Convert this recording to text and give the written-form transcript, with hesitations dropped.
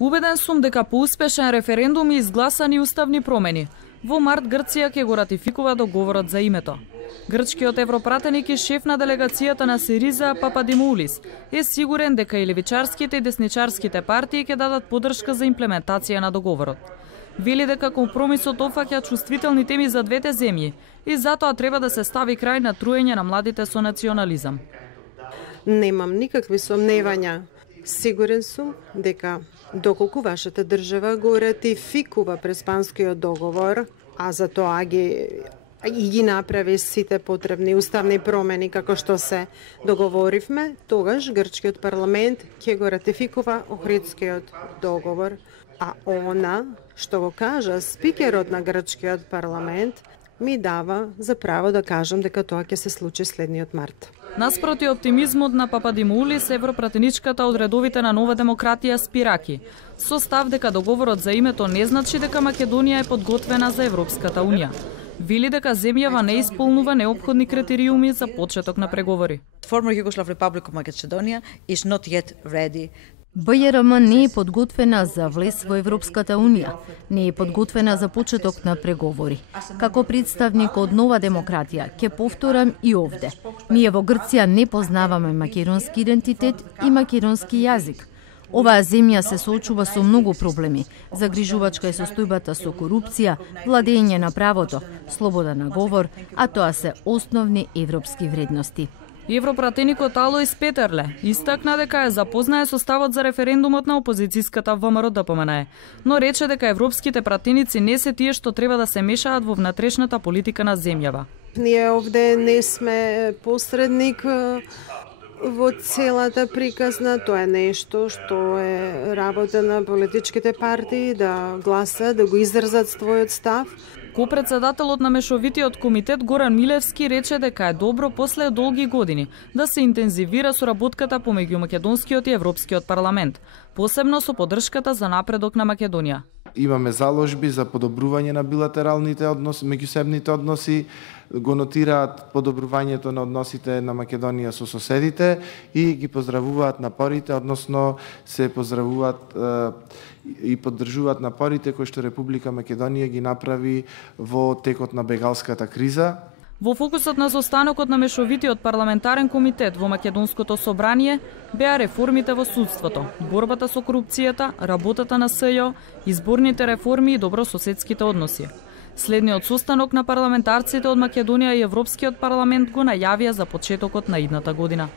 Убеден сум дека по успешен референдум и изгласани уставни промени, во март Грција ќе го ратификува договорот за името. Грчкиот европратеник и шеф на делегацијата на Сириза Пападимулис е сигурен дека и левичарските и десничарските партии ќе дадат поддршка за имплементација на договорот. Вели дека компромисот опфаќа чувствителни теми за двете земји и затоа треба да се стави крај на труење на младите со национализам. Немам никакви сомневања. Сигурен сум дека доколку вашата држава го ратификува Преспанскиот договор, а за тоа ги направи сите потребни уставни промени како што се договоривме, тогаш грчкиот парламент ќе го ратификува Охридскиот договор. А она што го кажа спикерот на грчкиот парламент ми дава за право да кажам дека тоа ќе се случи следниот март. Наспроти оптимизмот на Пападимулис, европратеничката од редовите на Нова демократија Спираки, со став дека договорот за името не значи дека Македонија е подготвена за Европската унија. Вели дека земјава не исполнува неопходни критериуми за почеток на преговори. Former Yugoslav Republic of Macedonia is not yet ready. БЈРМ не е подготвена за влез во Европската унија, не е подготвена за почеток на преговори. Како представник од Нова демократија, ќе повторам и овде. Ние во Грција не познаваме македонски идентитет и македонски јазик. Оваа земја се соочува со многу проблеми. Загрижувачка е состојбата со корупција, владење на правото, слобода на говор, а тоа се основни европски вредности. Европратеникот Алоис Петерле истакна дека е запознае со ставот за референдумот на опозицијската ВМРО-ДПМНЕ, но рече дека европските пратеници не се тие што треба да се мешаат во внатрешната политика на земјава. Ние овде не сме посредник во целата приказна, тоа е нешто што е работа на политичките партии да гласат, да го изразат својот став. Ко-председателот на Мешовитиот комитет Горан Милевски рече дека е добро после долги години да се интензивира соработката помеѓу македонскиот и Европскиот парламент, посебно со поддршката за напредок на Македонија. Имаме заложби за подобрување на билатералните односи, меѓусебните односи, го нотираат подобрувањето на односите на Македонија со соседите и ги поздравуваат напорите, односно се поздравуваат и поддржуваат напорите кои што Република Македонија ги направи во текот на бегалската криза. Во фокусот на состанокот на Мешовитиот парламентарен комитет во Македонското собрание беа реформите во судството, борбата со корупцијата, работата на СЈО, изборните реформи и добрососедските односи. Следниот состанок на парламентарците од Македонија и Европскиот парламент го најавија за почетокот на идната година.